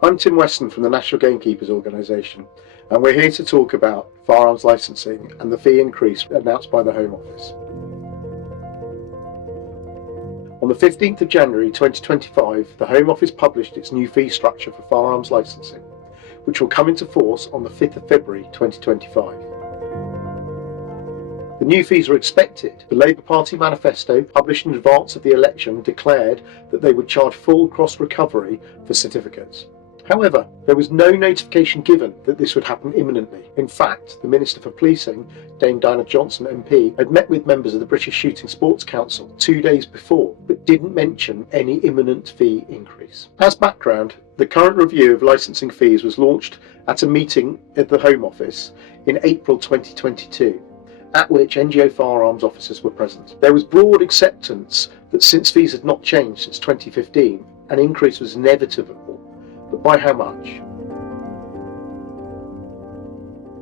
I'm Tim Weston from the National Gamekeepers Organisation, and we're here to talk about firearms licensing and the fee increase announced by the Home Office. On the 15th of January 2025, the Home Office published its new fee structure for firearms licensing, which will come into force on the 5th of February 2025. The new fees are expected. The Labour Party manifesto, published in advance of the election, declared that they would charge full cost recovery for certificates. However, there was no notification given that this would happen imminently. In fact, the Minister for Policing, Dame Diana Johnson MP, had met with members of the British Shooting Sports Council 2 days before, but didn't mention any imminent fee increase. As background, the current review of licensing fees was launched at a meeting at the Home Office in April 2022. At which NGO firearms officers were present. There was broad acceptance that since fees had not changed since 2015, an increase was inevitable, but by how much?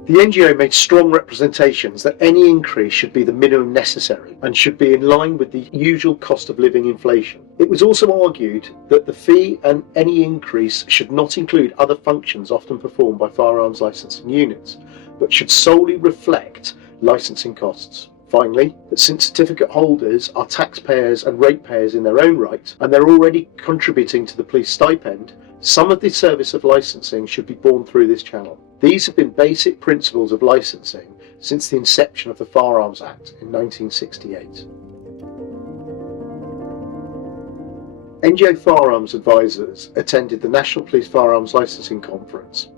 The NGO made strong representations that any increase should be the minimum necessary and should be in line with the usual cost of living inflation. It was also argued that the fee and any increase should not include other functions often performed by firearms licensing units, but should solely reflect licensing costs. Finally, that since certificate holders are taxpayers and ratepayers in their own right, and they're already contributing to the police stipend, some of the service of licensing should be borne through this channel. These have been basic principles of licensing since the inception of the Firearms Act in 1968. NGO Firearms Advisors attended the National Police Firearms Licensing Conference.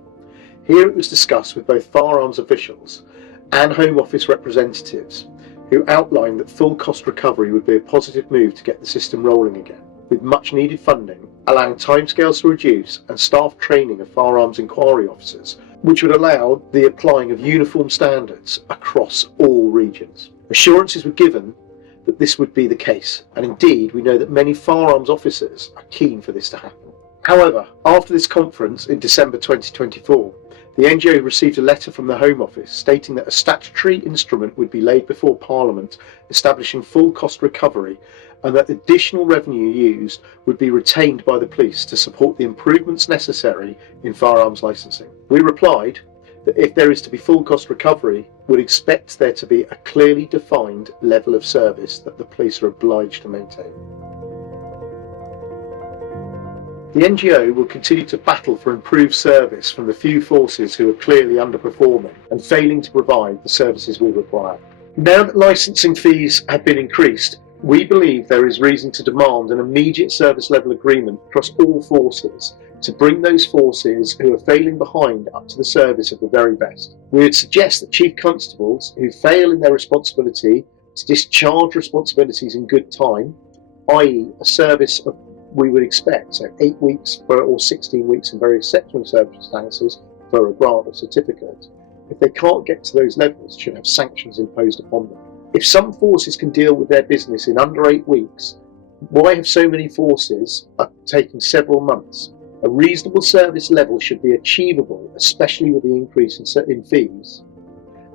Here it was discussed with both firearms officials and Home Office representatives, who outlined that full cost recovery would be a positive move to get the system rolling again, with much needed funding, allowing timescales to reduce and staff training of firearms inquiry officers, which would allow the applying of uniform standards across all regions. Assurances were given that this would be the case, and indeed we know that many firearms officers are keen for this to happen. However, after this conference in December 2024, the NGO received a letter from the Home Office stating that a statutory instrument would be laid before Parliament establishing full cost recovery, and that additional revenue used would be retained by the police to support the improvements necessary in firearms licensing. We replied that if there is to be full cost recovery, would expect there to be a clearly defined level of service that the police are obliged to maintain. The NGO will continue to battle for improved service from the few forces who are clearly underperforming and failing to provide the services we require. Now that licensing fees have been increased, we believe there is reason to demand an immediate service level agreement across all forces to bring those forces who are failing behind up to the service of the very best. We would suggest that Chief Constables who fail in their responsibility to discharge responsibilities in good time, i.e. a service of we would expect, so 8 weeks or 16 weeks in very exceptional circumstances for a grant of certificate, if they can't get to those levels, should have sanctions imposed upon them. If some forces can deal with their business in under 8 weeks, why have so many forces taken several months? A reasonable service level should be achievable, especially with the increase in fees.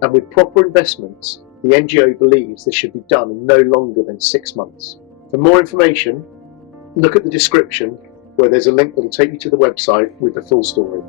And with proper investments, the NGO believes this should be done in no longer than 6 months. For more information, look at the description where there's a link that will take you to the website with the full story.